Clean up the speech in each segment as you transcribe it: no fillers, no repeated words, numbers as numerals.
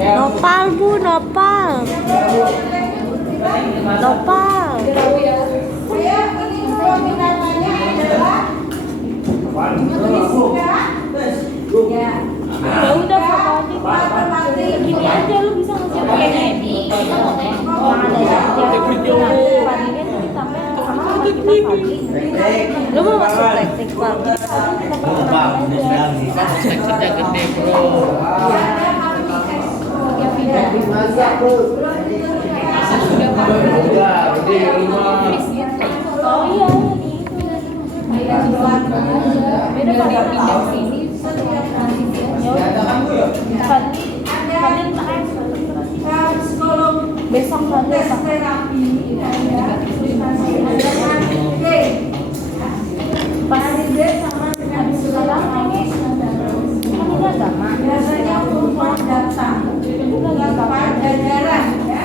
Nopal Bu, nopal. Nopal. Ya udah foto gini aja, lu bisa ngasih pakai ini. Kita mau ada lu mau masuk teknik Bang? Tekniknya gede bro. Oh iya. Beda kalau pindah sini. Besok pas habis sekolah agama biasanya untuk datang pelajaran ya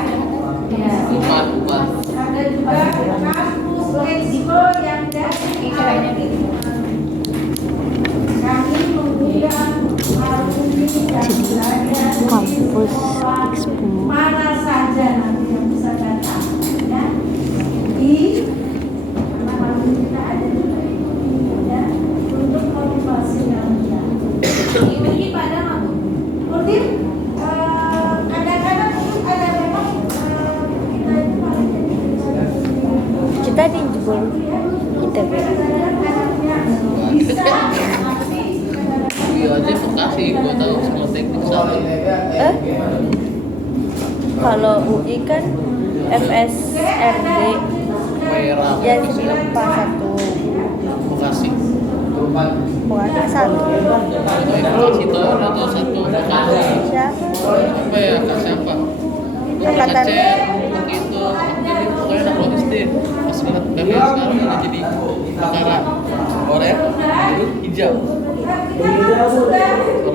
ada juga kampus expo yang dari kami mengundang alumni dan belajar kampus expo mana saja nanti yang bisa datang ya di kita ada juga ya untuk motivasi yang ini pada aku mungkin kadang-kadang ada memang kita itu paling kita dijebol kita bisa Iya aja Bekasi, gua tahu semua teknik salah. Kalau UI kan FSRD Merah. yang di Empat satu Bekasi. bukan satu Bekasi itu ada tuh satu Bekasi. siapa Apa ya kak siapa? Angkatan. Aceh begitu. Ini pokoknya anak logis deh. Pas ngeliat BPS sekarang udah jadi antara oranye, biru, hijau. Kalau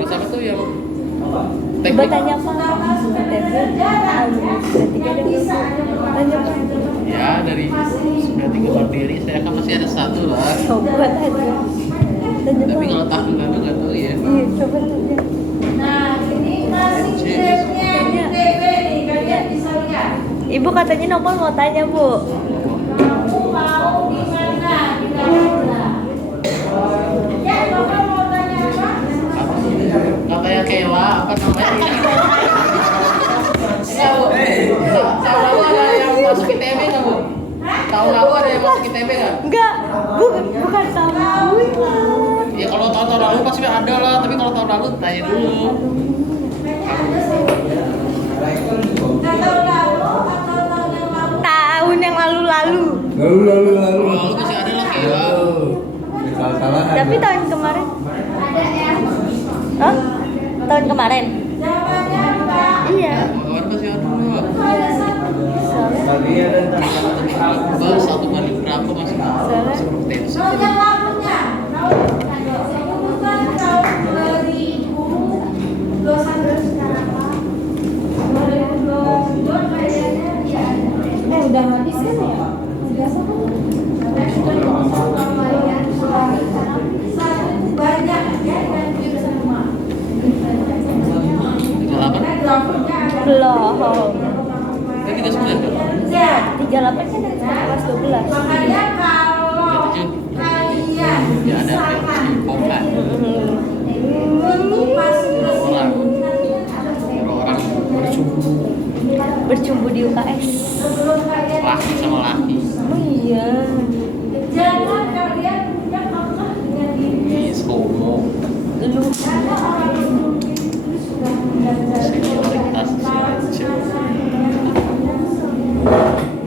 siapa tuh yang Coba teknik? tanya apa? Tanya apa? Ya dari 93 Mandiri saya kan masih ada satu lah. Coba tanya. Tanya Tapi apa? kalau tahun lalu nggak tahu ya. Iya, coba tanya. Nah, ini masih grade-nya ITB nih, kalian bisa lihat. Ibu katanya Nopal mau tanya, Bu. Kamu mau di mana? Di Garuda. Ya, Bapak mau tanya apa? Nggak kayak Kela apa namanya? Tahun lalu ada yang masuk ITB nggak bu? Tahun lalu ada yang masuk ITB nggak? Enggak, bukan tahu. Ya kalau tahun lalu pasti ada lah, tapi kalau tahun lalu tanya dulu. Nah, tahun lalu atau tahun yang lalu? Tahun yang lalu-lalu. Tahun lalu masih ada lah Kela. Salah-salahan. Tapi tahun kemarin. Ada ya? Hah? Tahun kemarin? Jawabannya Pak. Iya. Kemarin masih ada dua. Ada satu. Satu banding berapa masih? Tensi. Tahun yang lalunya. Sebutan tahun 2021 sekarang Pak. 2022 kayaknya ya ada. Udah habis kan ya? Udah sama. Ada sudah lumayan satu banyak ya dan juga sama. 38? Belum. Kan 39 kan? Ya, 38 kan dari kelas 12. makanya kalau kalian Ya ada bisa Pokan. untuk masuk ke Orang. sini Orang bercumbu Bercumbu di UKS. sebelum kalian laki sama laki. Oh iya. jangan kalian punya Allah dengan diri Is homo. Lu karena orang itu sudah belajar Senioritas si anjing.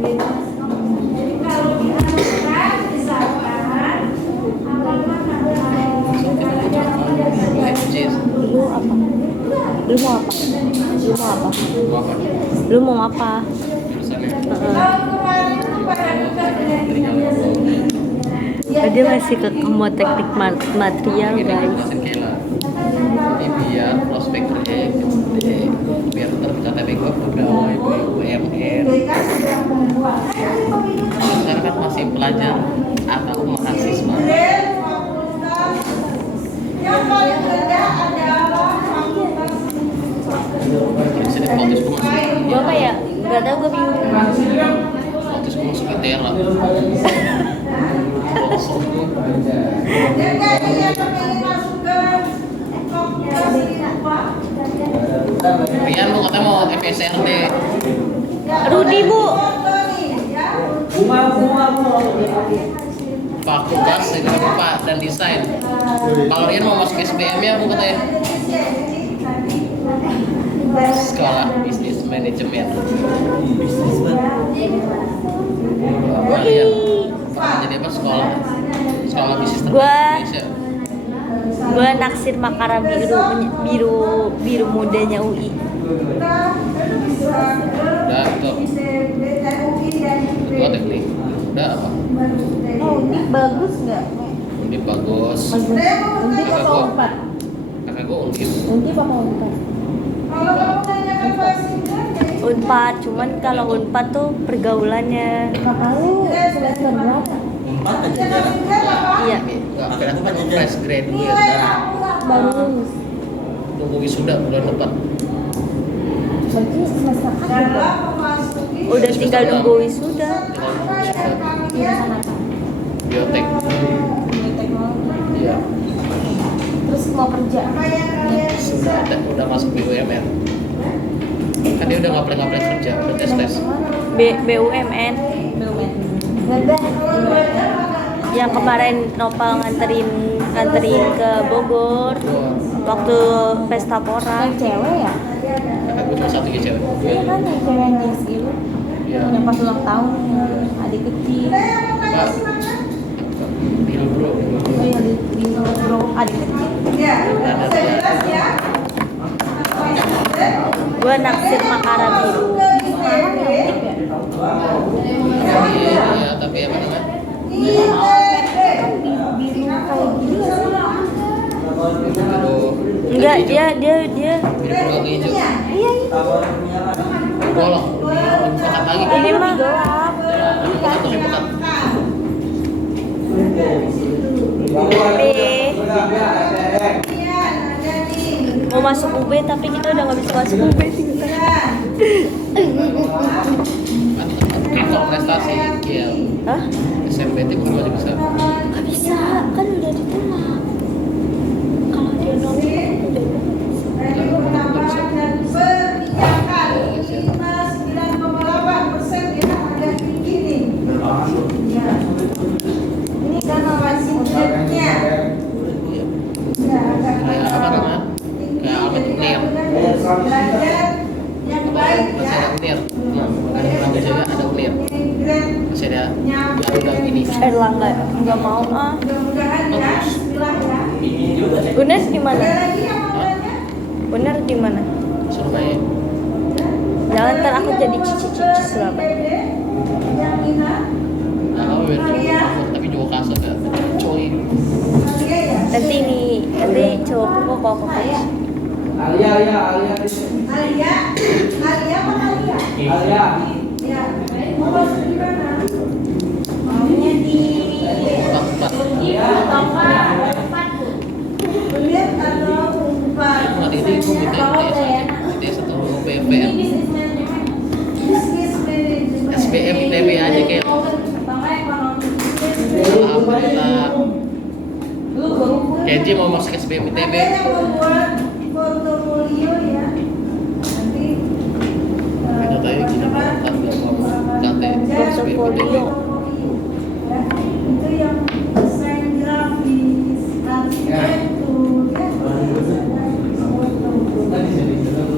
jadi kalau diarahkan misalkan apakah Anjing. lu apa? Lu mau apa? Lu mau apa? Gua apa? Lu mau apa? Jurusannya. Heeh. kalau kemarin itu pada dekat dengan dia masih ke mau teknik material Ini guys. jelasin Kela. Jadi biar prospek kerja yang gede, biar tercapai bego pegawai BUMN. Sekarang kan masih pelajar atau mahasiswa. Yang paling rendah adalah Bisa di fokus gue masuk. Gue kayak nggak tahu, gue bingung. Fokus gue masuk ITERA. Kosong gue. dan dari yang pengen masuk ke fakultas apa? Rian lu katanya mau FSRD. Rudi bu, Fakultas ini apa dan desain. Kalau Rian mau masuk SBM ya bu katanya. Sekolah bisnis manajemen. Rian jadi apa sekolah bisnis Indonesia. gue naksir Makara biru mudanya UI. Udah itu teknik. Udah apa? Oh, ini bagus nggak? Undip bagus. Undip apa Unpad? Kakak gue undip. Undip apa Unpad? Unpad, cuman kalau Unpad tuh pergaulannya. Nggak tahu semester berapa? Empat aja jarang. Iya. Enggak, aku kan fresh grade dulu ya sekarang. Baru lulus. Tunggu wisuda bulan depan. Berarti semester akhir. Udah tinggal nunggu wisuda. Jurusan apa? Biotek. Iya. Terus mau kerja? Udah masuk BUMN. Kan dia udah ngapain kerja, udah tes. BUMN. Yang kemarin Nopal nganterin ke Bogor waktu pesta pora. Cewek ya? Kakak gue cuma satu ya cewek. Iya kan yang cewek yang JSG itu. Iya. Yang pas ulang tahun, adik kecil. Enggak. Deal bro. Oh iya, di bro adik kecil. Gue naksir Makara biru. Iya, tapi apa namanya? Biru kayak gini nggak sih? Biru. Enggak, dia Biru agak hijau. iya. Golok. Pekat lagi. Ini mah gelap. Lebih pekat. Mau masuk UB tapi kita udah nggak bisa masuk UB sih. Level prestasi ya. Hah? SMPT pun masih bisa. Nggak bisa, kan udah ditolak. Kalau dia nolak udah Ini kan masih grade-nya. Kayak apa namanya? Kayak Almet Unir. Yang baik Masih ya. ada Unir. Ada biasanya ada Unir. Masih ada yang gini. Erlangga nggak mau ah. Mudah-mudahan ya, bismillah ya. Uner di mana? Ada lagi yang mau Hah? tanya? Uner di mana? Surabaya. Jangan ntar aku jadi cici Surabaya. Yang Ina, Nah, kamu biar tapi juga kasar kan. Coy. Alia ya. Nanti cowokku kok Alia. Alia. Alia mana Alia? Ya. Mau masuk di mana? Maunya di Empat. Kuliah atau Unpad? Hari ini gue minta ITS atau PPN. Business management. SBM ITB aja kayak. Alhamdulillah. Kenji mau masuk SBM ITB. Ada yang membuat portofolio ya. Nanti Kita tadi kita melakukan SBM ITB. ya, itu yang desain grafis, arsitektur, ya.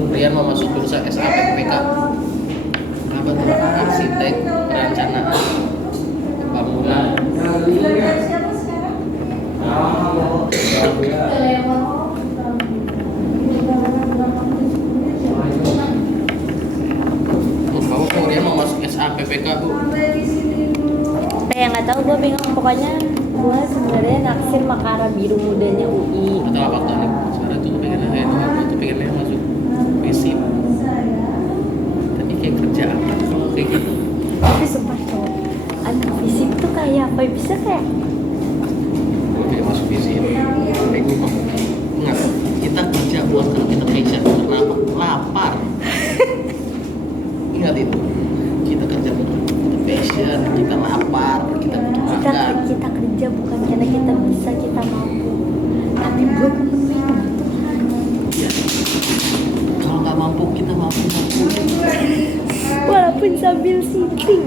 Rian mau masuk jurusan SAPPK. Apa tuh? Arsitek perencanaan bangunan. Belajar siapa sekarang? Kamu Rian mau masuk SAPPK bu? Sampai di sini dulu. yang nggak tahu, gue bingung. Pokoknya gue sebenarnya naksir Makara Biru Mudanya UI. Atau apa tuh nih? Sekarang tuh pengennya kayak itu, gue tuh pengennya masuk FISIP. Tapi kayak kerja apa kalau kayak gitu? Tapi sumpah cowok, anak fisik tuh kayak apa bisa kayak Gue kayak masuk FISIP. Kayak gue mau ingat kita kerja buat karena kita passion, karena apa? Lapar. Ingat itu. Kita kerja buat kita passion, kita lapar, kita butuh makan. kita kerja bukan karena kita bisa, kita mampu, tapi buat memenuhi. Ya. Kalau nggak mampu, kita mampu. Walaupun sambil sitting.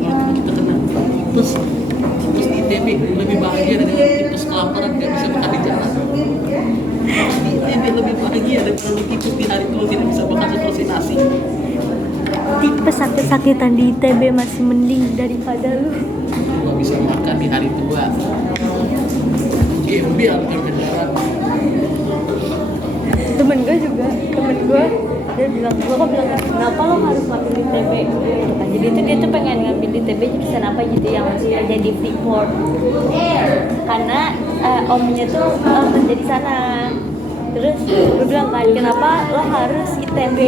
Walaupun kita kena tipes di ITB lebih bahagia daripada tipes kelaparan nggak bisa makan di jalan. Tipes di ITB lebih bahagia daripada lu tipes di hari tua tidak bisa makan seporsi nasi. Tipes sakit-sakitan di ITB masih mending daripada lu Nggak bisa makan di hari tua. Gembel karena jalan. temen gue dia bilang, gue kok bilang kenapa lo harus ngambil ITB gitu kan. Jadi itu dia tuh pengen ngambil ITB jurusan apa gitu yang kerja di Freeport, karena omnya tuh kerja di sana. Terus gue bilang kan, kenapa lo harus ITB?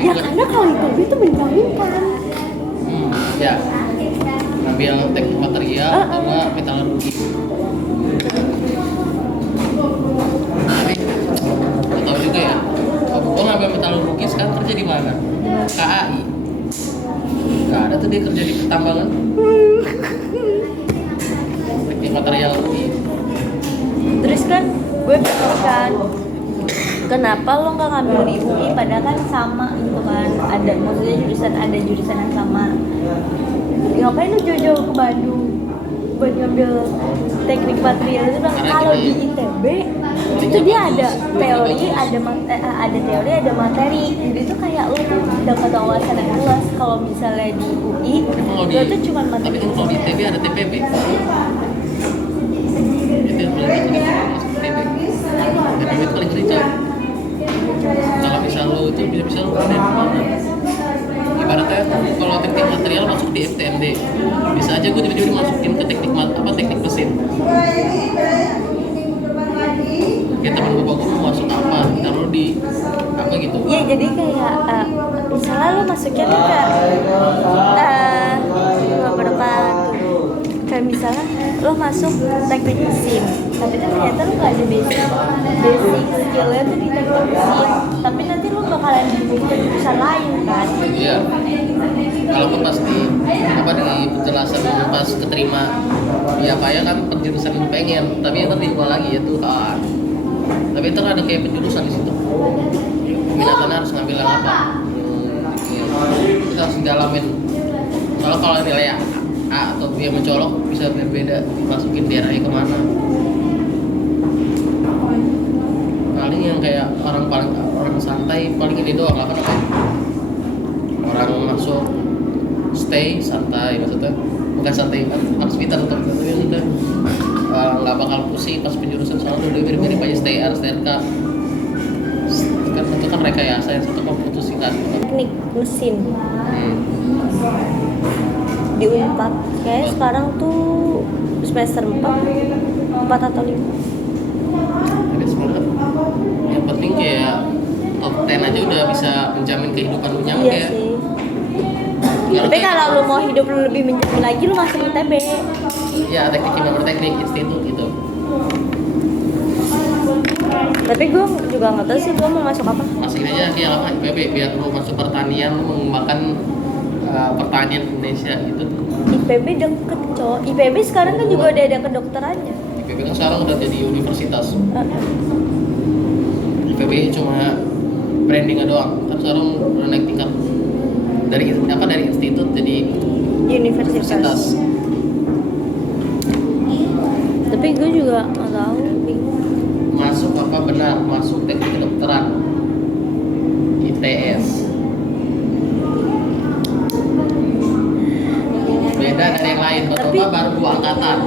Ya karena kalau ITB itu menjaminkan. Ya. Ngambil teknik material sama metalurgi. Tapi nggak tahu juga ya. Gue ngambil metalurgi sekarang kerja di mana? KAI. Nggak ada tuh dia kerja di pertambangan. Teknik material UI. Terus kan gue pikir kan, kenapa lo nggak ngambil di UI padahal kan sama gitu kan, ada maksudnya jurusan yang sama. Ngapain lo jauh-jauh ke Bandung buat ngambil teknik material? Itu bilang kalau di ITB itu dia ada teori, ada teori, ada materi. Jadi itu kayak lo tuh dapat wawasan yang luas. Kalau misalnya di UI lo tuh cuma materi. Tapi kalau di ITB ada TPB. Itu yang paling tinggi masuk TPB. TPB paling keren. Kalau misal lo itu bisa lo pindah di mana? Ibaratnya kalau teknik material masuk di FTMD, bisa aja gue tiba-tiba dimasukin ke teknik mesin. Kayak temen gue mau masuk apa, taruh di apa gitu. Iya, jadi kayak misalnya lo masuknya tuh ke beberapa tuh, kayak misalnya lo masuk teknik mesin, tapi kan ternyata lo gak ada basic skillnya tuh di teknik mesin, tapi nanti lo bakalan dibutuhin jurusan lain kan. Iya. Kalaupun pasti apa di penjelasan pas keterima ya kayak kan penjurusan yang pengen, tapi yang diubah lagi ya Tuhan. Tapi itu ada kayak penjurusan di situ. Peminatannya harus ngambil yang apa? Kita harus dalamin. Soalnya kalau nilai A atau B mencolok bisa berbeda, masukin daerahnya kemana. Paling yang kayak orang santai paling ini doang apa namanya? Orang masuk stay santai maksudnya, bukan santai harus kita untuk maksudnya nggak bakal pusing pas penjurusan, soalnya udah mirip-mirip aja STR, STRK kan itu kan rekayasa, yang satu kan putusikan Teknik mesin di Unpad kayak sekarang tuh semester 4 atau 5. tapi sebenarnya yang penting kayak top 10 aja udah bisa menjamin kehidupan lu nyaman Iya ya. sih. Karena Tapi kayak- kalau lu mau hidup lu lebih menjamin lagi, lu masuk ITB. ya teknik kimia berteknik institut gitu. Tapi gue juga nggak tahu sih gue mau masuk apa. Masukin aja kayak apa IPB biar lu masuk pertanian, lu mengembangkan pertanian Indonesia gitu. IPB deket cowok. IPB sekarang kan juga udah ada kedokterannya. IPB kan sekarang udah jadi universitas. IPB cuma brandingnya doang, kan sekarang udah naik tingkat dari institut jadi universitas. Tapi gue juga nggak tahu, bingung. Masuk apa benar masuk teknik kedokteran ITS. Beda dari yang lain, betul baru 2 angkatan.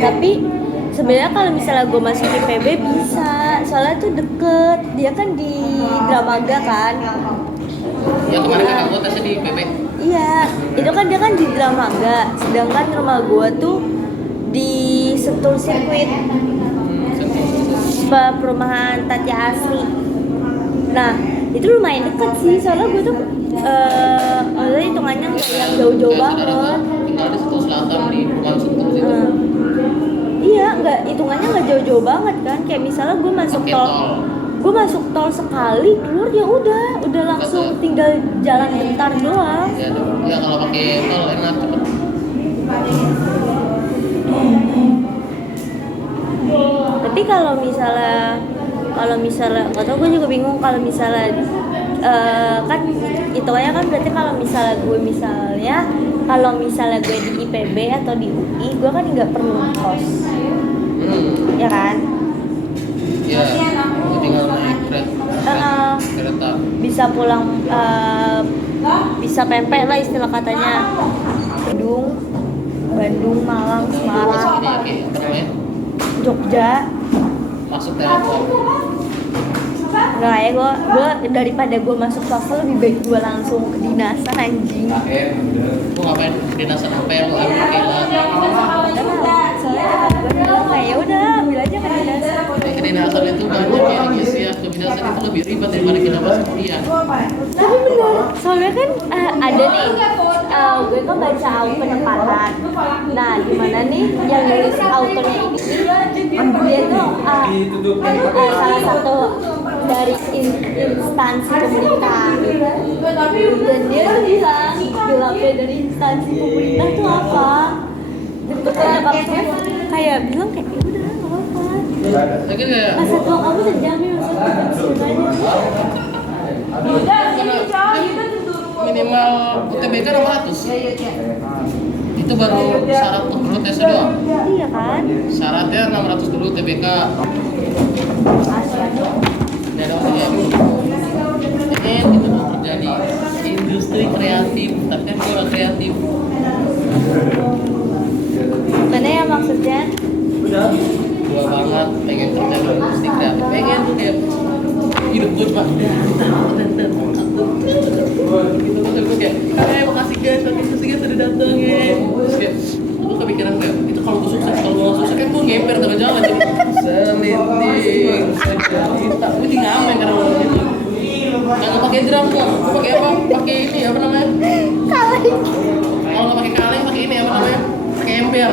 Tapi sebenarnya kalau misalnya gue masuk IPB bisa, soalnya tuh deket. Dia kan di Dramaga kan. Ya kemarin kakak gue tesnya di IPB. Iya, itu kan dia kan di Dramaga, sedangkan rumah gua tuh di Sentul Sirkuit, perumahan Tatya Asri. Nah, itu lumayan dekat sih, soalnya gua tuh maksudnya hitungannya nggak yang jauh-jauh banget. Tinggal di Sentul Selatan di perumahan Sentul situ. Iya, nggak hitungannya nggak jauh-jauh banget kan. Kayak misalnya gue masuk Pakai tol, tol. gue masuk tol sekali keluar ya udah langsung Betul. tinggal jalan bentar doang. Ya kalau pakai tol enak cepet. Tapi kalau misalnya atau gue juga bingung kalau misalnya kan itu aja kan berarti kalau misalnya gue di IPB atau di UI gue kan nggak perlu kos, ya kan? Ya, lu tinggal naik kereta. Bisa pulang, bisa pempek lah istilah katanya. Bandung, Malang, Masuk Semarang, ini ya kayak apa namanya? Jogja. Masuk telepon. Nggak ya, gue daripada gue masuk swasta lebih baik gue langsung ke dinasan anjing. Lu ngapain dinasan apa yang lu ambil Kela? Soalnya gue bilang kayak ya udah ambil aja ke dinasan. Kedinasan itu banyak ya guys ya. Kedinasan itu lebih ribet daripada kita masuk kuliah. Tapi bener, soalnya kan ada nih, gue kan baca auto penempatan. Nah, gimana nih yang nulis autonya ini? Dia tuh salah satu dari instansi pemerintah. Dan dia tuh bilangnya dari instansi pemerintah tuh apa? Dan nyokapnya kayak bilang kayak ya udah nggak apa-apa. Lagi kayak Masa tua kamu terjamin maksudnya pensiun aja. minimal UTBK 600. Itu baru syarat untuk lulus tes doang. Iya kan? Syaratnya 600 dulu UTBK. Dan ada orang yang pengen gitu mau kerja di industri kreatif, tapi kan gue orang kreatif. Mana ya maksudnya? Gue banget pengen kerja di industri kreatif, pengen tuh kayak hidup gue cuma gitu gue kayak makasih guys udah dateng ya. Terus kayak gue kepikiran kayak itu kalau gue sukses, kalau gue gak sukses kan gue ngemper tengah jalan jadi seliting sejarita gue di ngamen karena orang itu nggak pakai drum kok, pakai apa? Pakai ini apa namanya? Kaleng. Kalau nggak pakai kaleng pakai ini apa namanya? Pakai ember.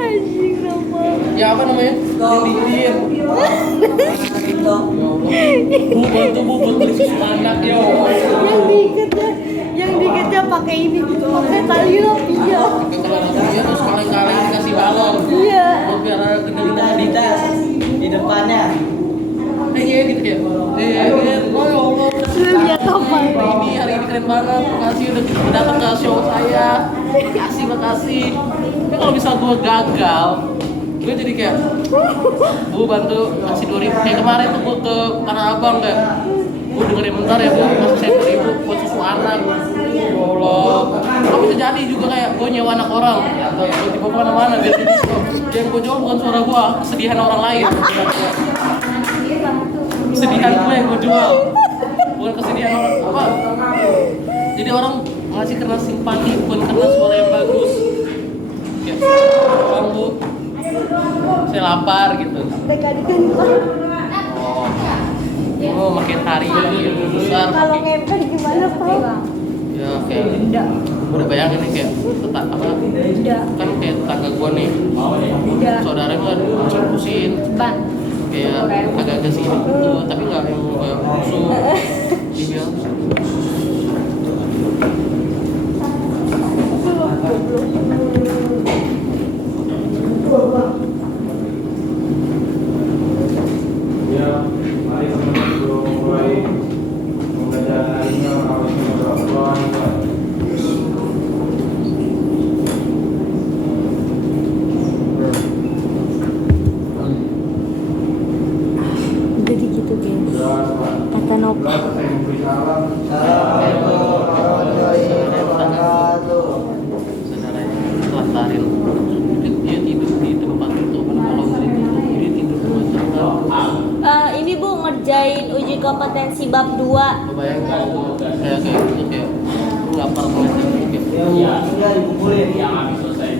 Anjing kenapa? Ya apa namanya? Lilin. Bu beli susu anak ya. Yang diketnya pakai ini, pakai tali lapia. Dia terus kaleng-kaleng dikasih balon. Iya. Biar ada kendali di tas di depannya. gitu kayak. Oh ya Allah. Lu lihat apa? Hari ini keren banget. Makasih udah datang ke show saya. Makasih. Tapi kalau misal gue gagal, gue jadi kayak bu bantu kasih 2.000 kayak kemarin tuh gue ke Tanah Abang kayak gue dengerin bentar ya bu kasih saya 2.000 buat susu anak. Ya Allah, kalau bisa jadi juga kayak gue nyewa anak orang gue tiba kemana-mana biar jadi yang gue jual bukan suara gue, kesedihan orang lain. Kesedihan gue yang gue jual bukan kesedihan orang apa. Jadi orang ngasih karena simpati bukan karena suara yang bagus. Kayak orang bu saya lapar gitu. Oh makin hari makin besar. Kalau ngemper gimana Pak? Ya kayak udah bayangin nih kayak tetap apa kan kayak tetangga gua nih saudara gua cempusin kayak agak-agak sini gitu tapi nggak yang kayak musuh dia Jadi gitu guys. Kata Nova. Lantarin dia tidur di tempat itu kalau dia tidur di macam Ini Bu ngerjain uji kompetensi bab 2. bayangkan kayak gitu kayak ngapar banget kayak Iya, dikumpulin.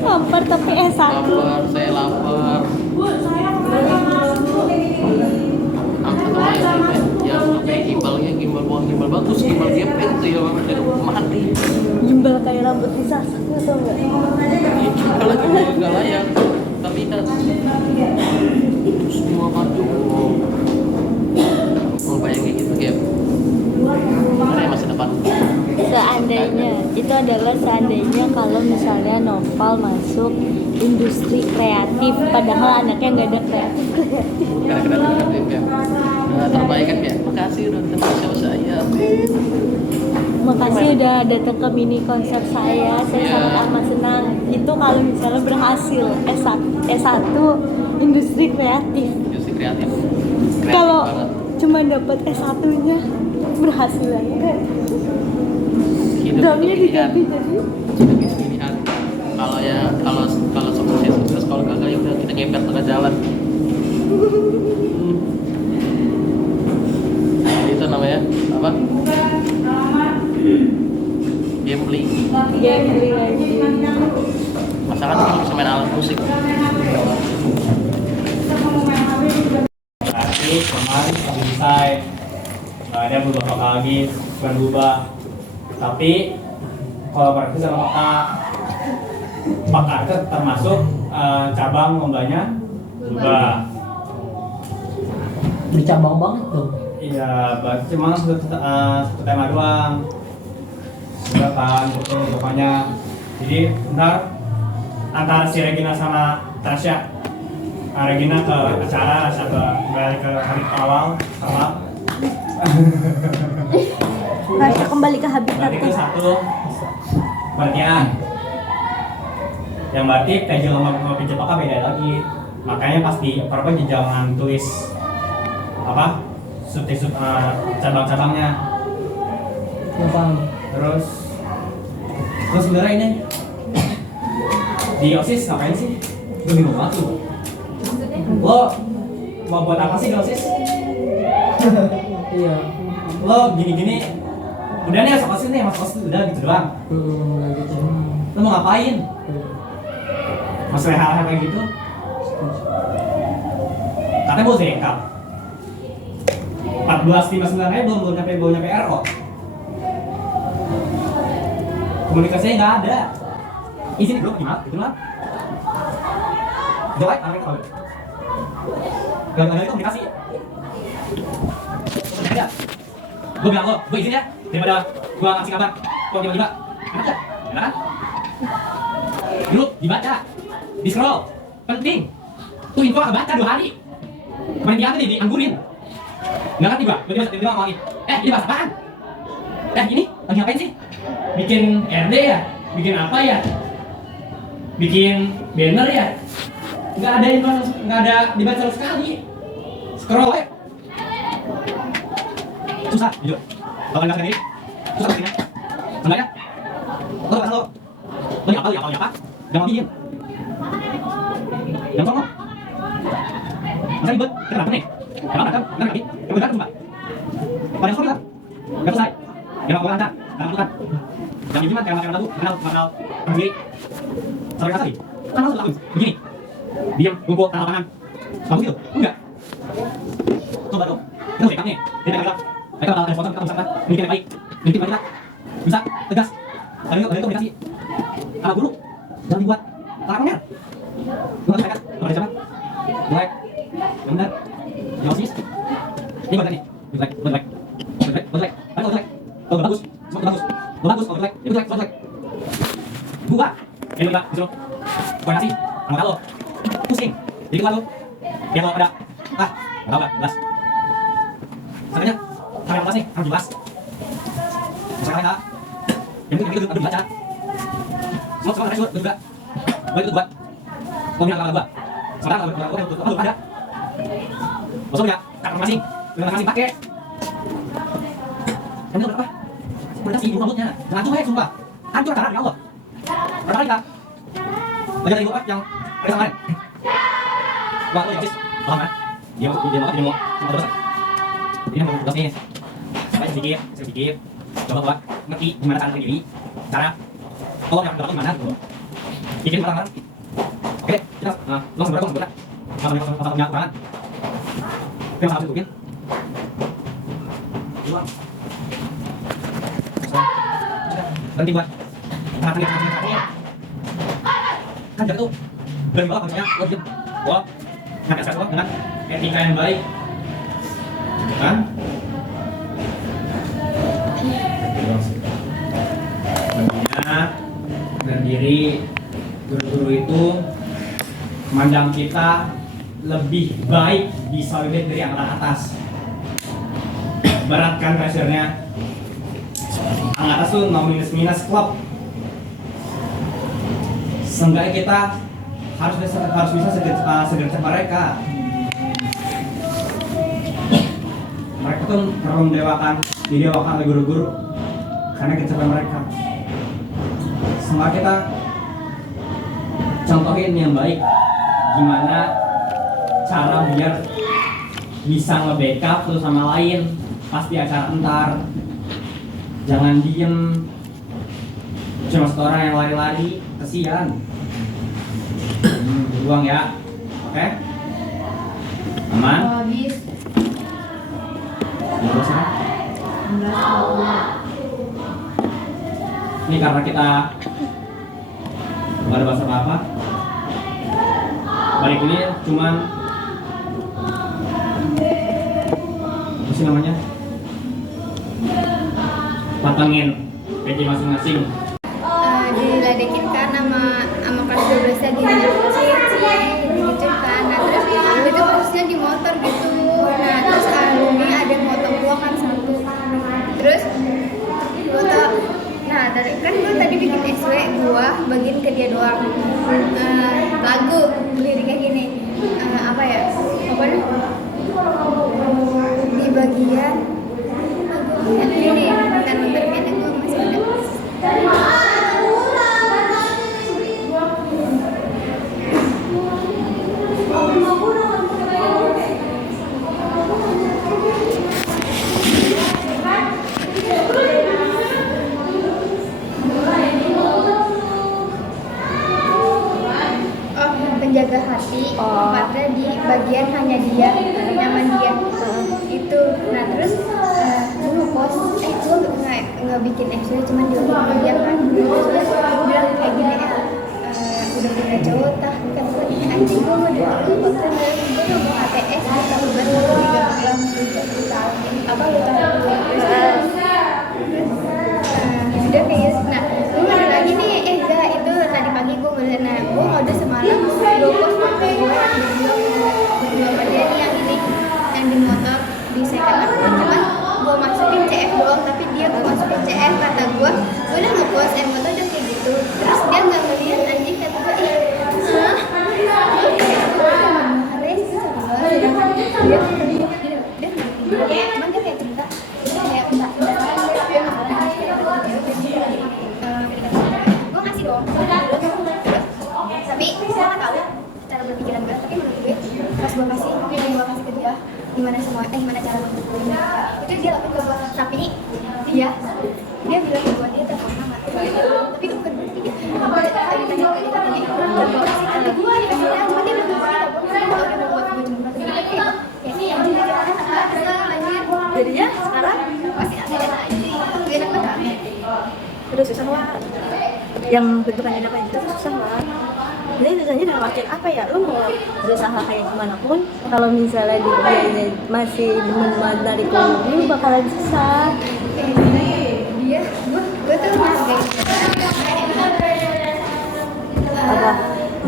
Lapar tapi S1. lapar, saya lapar. Atau yang kayak gimbal buang gimbal bagus, gimbal gepeng tuh yang dari mati. Gimbal kayak rambut disasak atau enggak? Gimbal lagi nggak layak, tapi kan itu semua baju. Mau bayang kayak gitu kayak mana masa depan? Seandainya, itu adalah seandainya kalau misalnya Nopal masuk industri kreatif, padahal anaknya nggak ada kreatif. Gak kreatif ya. Nah, terbaik kan ya. Makasih udah nonton show saya. Makasih udah datang ke mini konser saya Iya. sangat amat senang. Itu kalau misalnya berhasil S1 industri kreatif. Industri kreatif. Kreatif Kalau banget. cuma dapat S1-nya berhasil aja. Hidup Drumnya itu pilihan. diganti jadi Hidup itu pilihan. Kalau ya kalau sukses ya sukses, kalau gagal ya udah kita ngepet tengah jalan. Itu namanya apa? Gambling. gambling aja. Masalah kita bisa main alat musik. Berarti kemarin sudah selesai, nggak ada beberapa kali lagi berubah. Tapi kalau praktis sama maka itu termasuk cabang lombanya berubah. Bercabang banget tuh. Iya, berarti cuma satu tema doang. Udah kan, itu pokoknya. Jadi bentar antara si Regina sama Tasya. Regina ke acara, Tasya kembali ke hari awal sama. Rasa kembali ke habitat. Berarti itu satu pengertian. Yang berarti pejel sama pejel paka beda lagi. Makanya pasti apa jangan tulis apa cabang-cabangnya. Terus sebenarnya ini di OSIS ngapain sih? Gue bingung banget tuh. Lo mau buat apa sih di OSIS? Iya. Lo gini-gini udah nih masuk OSIS nih, masuk OSIS udah gitu doang. Lo mau ngapain? Masalah hal-hal kayak gitu. Katanya mau zengkap 14.59 aja belum nyampe RO. Komunikasinya nggak ada. Izin belum gimana? Gitu lah. Jelek, apa itu? Gak ada komunikasi. Ya. Gue bilang lo, gue izin ya daripada gue ngasih kabar. Kok tiba-tiba? Ada, ya kan? Dulu dibaca, di scroll, penting. Tuh info akan baca 2 hari. Kemarin diambil dianggurin. Nggak ngerti gua, tiba-tiba ngomongin. Ini bahas apaan? Ini lagi ngapain sih? Bikin RD ya? Bikin apa ya? Bikin banner ya? Nggak ada info, nggak ada dibaca sama sekali. Scroll ya? Susah, jujur. Kalau nggak sendiri, susah pastinya. Enggak ya? Lo ini apa? Jangan bikin. Yang sono. Masa ribet? Kenapa nih? Kenapa? Yang benar cuma. Pada sekolah nggak selesai. Yang mau lancar, nggak lakukan. Yang gimana? Kayak lagu, kenal sendiri. Sampai kata kan harus lakuin begini. Diam, kumpul tangan tangan. Bagus gitu? Enggak. Coba dong. Itu sih nih. Dia bilang, mereka bakal responsif kita misalkan bikin yang baik. Bikin kita bisa tegas. Ada komunikasi. Kalau guru jangan dibuat larangan. Lu ngerti kan? Lu ada siapa? Mulai. Yang benar. Yang OSIS. Ini buat nih. Jelek. Kan jelek. Kalau bagus, semua bagus. Kalau bagus, kalau jelek, itu jelek, semua jelek. Gua, ini enggak, disuruh. Koordinasi, anggota lo. Pusing. Jadi keluar lo. Biar lo ada. Enggak apa, jelas. Makanya, sampai yang kelas nih, harus jelas. Masalah enggak. Yang itu dibaca. Semua ada surat juga. Gua itu buat. Gua bilang kalau gua. Sekarang kalau ada. Maksudnya, kartu masing pakai. Yang berapa? Komunikasi ibu rambutnya. Jangan cuek, sumpah. Hancur karena Allah. Berapa kali kita? Belajar dari gua yang ada kemarin. Gua lo habis. Paham kan? Dia mau semua terus. Ini mau tugas ini. Saya sedikit. coba buat ngerti gimana cara berdiri, cara kalau yang dapat gimana gitu. Bikin pertama. Oke, kita langsung berapa? Apa punya ukuran? Oke, yang harus ditukin. Dua. Berhenti buat. Tengah. Kan jatuh. Dan bawah harusnya lebih. Bawah. Ngangkat sekat bawah dengan etika yang baik. Kan? Berdiri, guru-guru itu memandang kita lebih baik bisa lebih dari yang atas. Berat kan pressure-nya. Yang atas tuh no minus klub. Seenggaknya kita harus bisa segercep mereka. Mereka tuh perlu didewakan oleh guru-guru karena kecepatan mereka. Semoga kita contohin yang baik gimana cara biar bisa nge-backup satu sama lain pas di acara entar. Jangan diem cuma satu orang yang lari-lari, kesian. Buang ya, oke? Aman? Habis. Ini karena kita nggak ada bahasa apa-apa. Balik ini cuman apa sih namanya? Patengin PJ masing-masing. Diledekin kan sama kelas 12 nya gini gitu kan. Nah terus itu posisinya di motor gitu. Nah terus alumni ada moto gua kan satu. Terus moto. Nah kan gua tadi bikin SW gua bagiin ke dia doang. Lagu liriknya gini. Apa ya? Pokoknya di bagian ini kan motornya gua masih ada. Penjaga hati, tempatnya di bagian hanya dia, nyaman dia itu. Nah terus gue ngepost, gue nggak bikin SW, cuman dia kan. Terus gue bilang kayak gini udah punya cowok tah, kan gue ini anjing gue udah gue nggak mau HTS, gue tahu banget gue 3 tahun apa lu tahu udah kayak gitu. Nah gue ada lagi nih enggak itu tadi pagi gue ngeliat, nah gue ngode semalam gue post foto gue berdua sama dia nih yang ini yang di motor di second aku, cuman gue masukin CF doang tapi dia gue masukin CF, kata gue udah ngepost foto udah kayak gitu, terus dia nggak ngeliat anjing, kata gue cuman dia kayak cerita kayak mbak gue ngasih dong tapi saya nggak tahu cara berpikiran gue, tapi menurut gue pas gue kasih ke dia gimana gimana cara menentuin itu dia lakuin ke gue, tapi dia bilang ke gue dia telepon sama tapi gue bukan berarti dia katanya gue kasih ke gue dikasih tahu, cuma dia belum mau buat gue cemburu tapi ya jadinya sekarang pasti ada aja gue enak banget. Udah susah lah yang bentukannya apa itu susah lah. Jadi susahnya dalam artian apa ya, lo mau berusaha kayak gimana pun kalau misalnya dia masih dari lu bakalan susah. Dia gue tuh ngerjain Apa?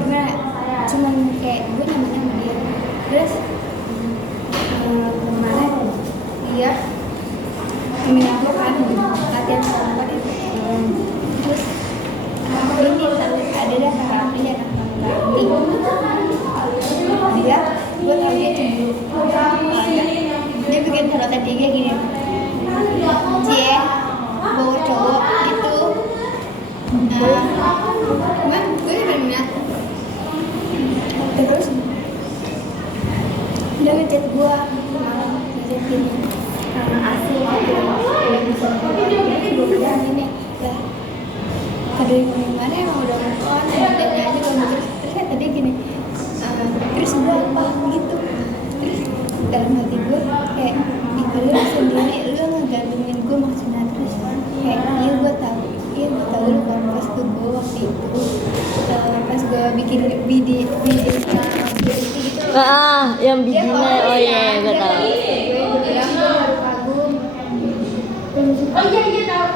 gimana cuman kayak gue nyaman sama dia, terus kemarin dia temenin gue kan latihan sama dia, terus ini ada dah kakak dia dia gue tau dia cemburu, dia bikin salah tiga gini cie bawa cowok itu cuman gue udah niat, terus dia ngechat gue ngechat gini karena asing gitu nggak bisa gue bilang gini lah kado yang kemarin emang udah move on adanya aja belum terus kata dia gini terus gue apa gitu terus dalam hati gue kayak lu sendiri lu ngegantungin gue maksudnya terus kayak iya gue tahu lu kan pas tuh gue waktu itu pas gue bikin video gitu yang bikinnya oh iya gue tahu. Gue bilang gue baru kagum oh iya tahu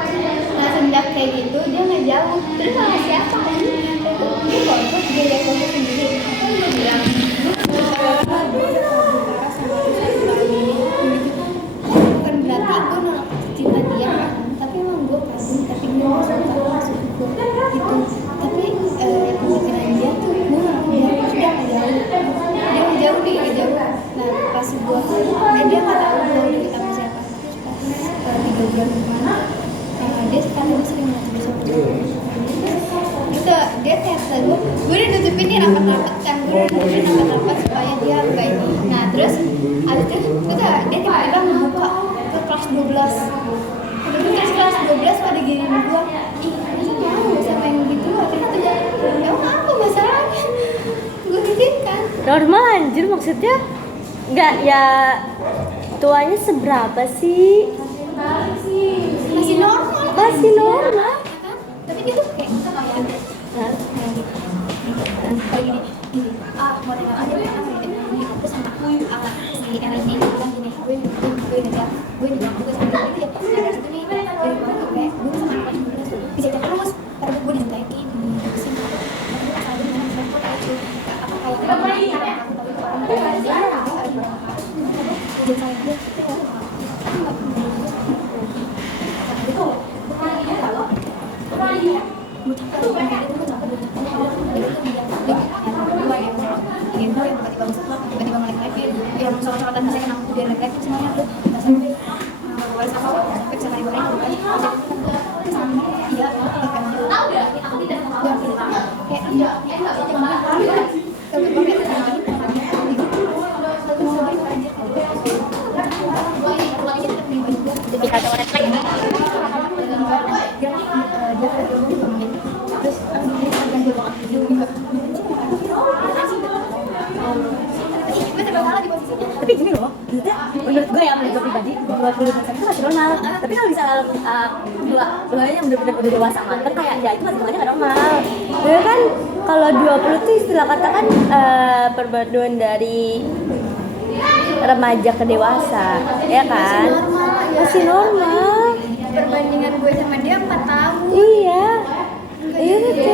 nah semenjak kayak gitu dia nggak jauh terus sama siapa kan dia fokus dia lihat fokus sendiri kan gue bilang lu bukan berarti gue nolak cinta dia kan tapi emang gue kagum tapi gue nggak suka masuk gue gitu tapi pemikiran dia tuh gue nggak jauh nah pas gue dia nggak tahu gue udah kita sama siapa pas 3 bulan kemana dia sekarang sering ngeliat sama gitu dia kayak gue udah nutupin nih rapat-rapat kan gue udah nutupin rapat-rapat supaya dia enggak ini nah terus abis itu dia tiba-tiba ngebuka ke kelas 12 terus kelas 12 pada giniin gue ih kamu bisa main gitu akhirnya tuh emang apa masalahnya gue gituin kan Normal anjir maksudnya nggak ya tuanya seberapa sih? masih normal Masih normal. tapi dia tuh kayak Hah? gini mau tengok aja terus sama si Erin ini bilang gini gue ngejar gue sama dia ya dari situ nih dari bawah kayak gue sama anak bisa jalan terus karena gue dijutekin sih asal dia main sama foto itu apa kayak aku tahu itu orang jangan salah dia tiba-tiba nge-like-like yang soal-soalatan saya kenapa dia like-like semuanya tuh nggak sampai boleh sampai bisa kali goreng sama dia kayak dia Tapi gini loh, menurut gue pribadi 20% itu masih normal. Tapi kalau bisa duanya yang benar-benar udah dewasa matang kayak ya itu masih nggak normal. Ya kan kalau 20 itu istilah katakan perpaduan dari remaja ke dewasa, ya kan? Masih normal. Perbandingan gue sama dia 4 tahun. Iya tuh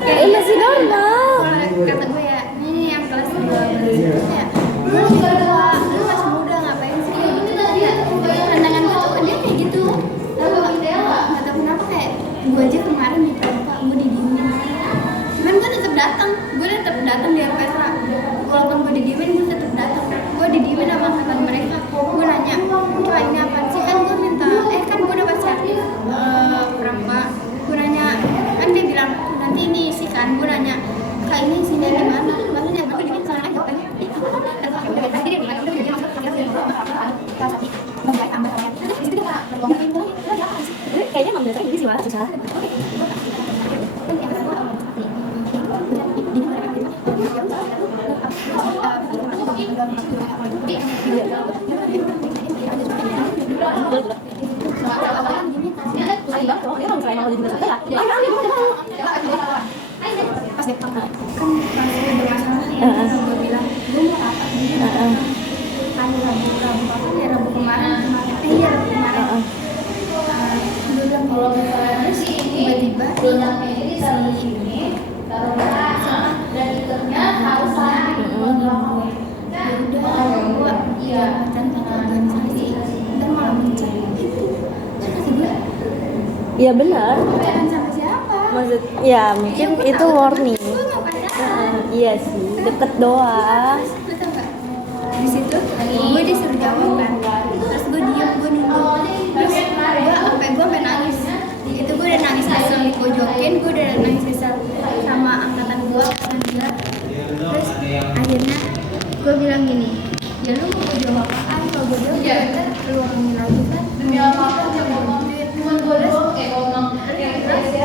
kayak masih normal. Kata gue ya, ini yang kelas 2 ya, lu masih tua, lu masih muda ngapain sih gitu ya. Pandangan gue tuh dia kayak gitu. Lalu nggak tahu kenapa kayak gue aja kemarin di pramuka gue didiemin. Cuman gue tetap datang di RPSK. Walaupun gue didiemin gue tetap datang. Gue didiemin sama angkatan mereka. Gue nanya, "Kak ini apaan sih?" Kan gue minta, kan gue udah pasti pramuka. Gue nanya, kan dia bilang nanti ini isi kan. Gue nanya, "Kak ini isinya gimana?" Maksudnya gue didiemin sekarang aja kan. Kayaknya emang dasarnya gitu sih Wak, susah. Pas dia kan bermasalah ya, gue bilang gue mau apa ini kan Rabu kemarin gue bilang terus tiba-tiba Iya benar. pacaran sama siapa? Maksud ya mungkin itu warning. Gue nggak pacaran. Iya sih, deket doang. Lu tau gak? Di situ gue disuruh jawab kan. Terus gue diem, gue nunggu. Terus gue sampai nangis. Itu gue udah nangis kesel dipojokin, gue udah nangis kesel sama angkatan gue sama dia. Terus akhirnya gue bilang gini, ya lu mau jawab apaan? Kalau gue jawab terus